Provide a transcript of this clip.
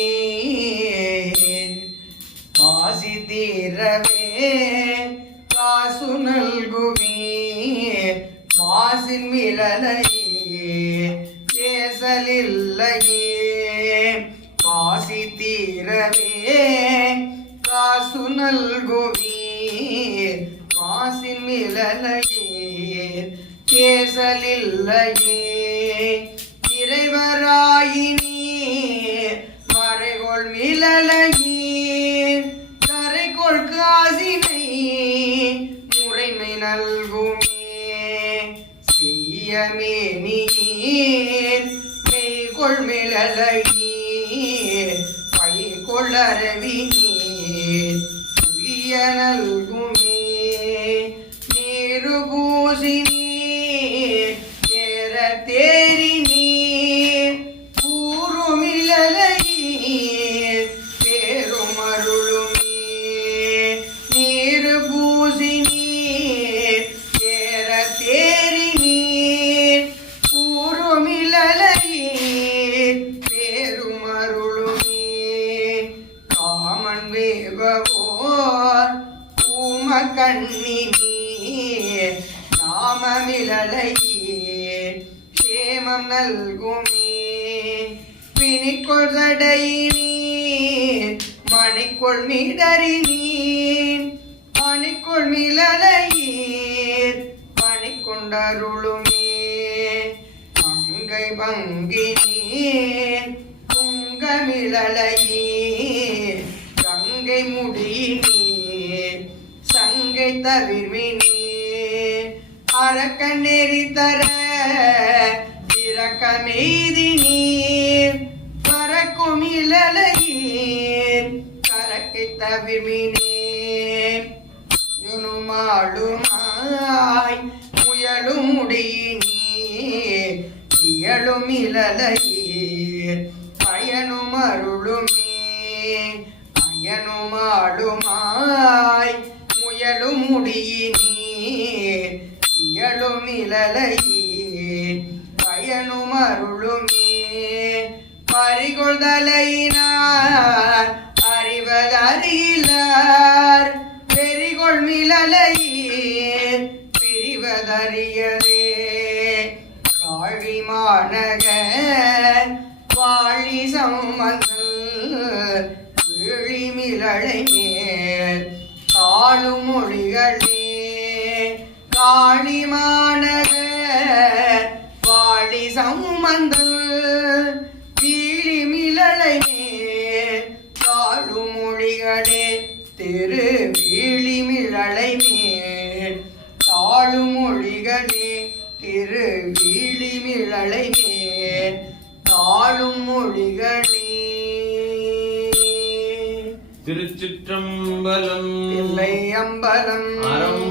நல்குவீர் மாசி தீரவே காசு நல்குவீர் மாசின் மிளலையே ஏசலில்லையே காசி தீரவே காசு நல்குவீர் மாசின் மிளலையே கேசலில்லையே இறைவராயினீர் மறைகொள் மிளலையீர் கரைகொள் காசினை முறைமை நல்குமே செய்யமே நீர் மெய்கொள் மிளலையீர் பைகொள் அரவி நீர் உய்ய நல்குமே நீரு பூசி நீர் ஏற தேரி நீர் கூறுமிழலையீர் பேரும் அருளுமே நீரு பூசி நீர் ஏற தேரி நீர் கூறுமிழலையீர் பேரும் அருளுமே காமன் வேவோர் பூம கண்ணி நீர் நாமமிழலையீர் சேமம் நல்குமே பிணிக்கொள் சடை நீர் மணிக்கொள் மிடறி நீர் மணிக்கொள் மிழலையீர் மணிக்கொண்டருளுமே மங்கை பங்கி நீர் புங்கமிழலையீர் கங்கை முடி நீர் சங்கை தவிர்மினே அரக்கன் நெறி தர இரக்கமெய்தி நீர் பறக்கும் இழலையீர் கரக்கை தவிர்மினே எனுமாளுமாய் முயலும் முடியினீர் இயலும் இழலையீர் பயனும் அருளுமே பயனுமாளுமாய் முயலும் முடியினீர் இயலும் இழலையீர் பயனும் அருளுமே பறிகொள் தலையினார் அறிவதறியிலார் வெறிகொள் மிழலையீர் பிரிவதறியதே காழி மாநகர் வாழி சம்மந்தல் வீழி மிழலை மேல் காளும் மொழிகளே காளி மாநகர் வாழி சம்மந்தல் வீழி மிழலை மேல் காளும் மொழிகளே திரு வீழி மிழலை மேல் காளும் மொழிகளே திரு வீழி மிழலை மேல் காளும் மொழிகளே. திருச்சிற்றம்பலம் இல்லை அம்பலம்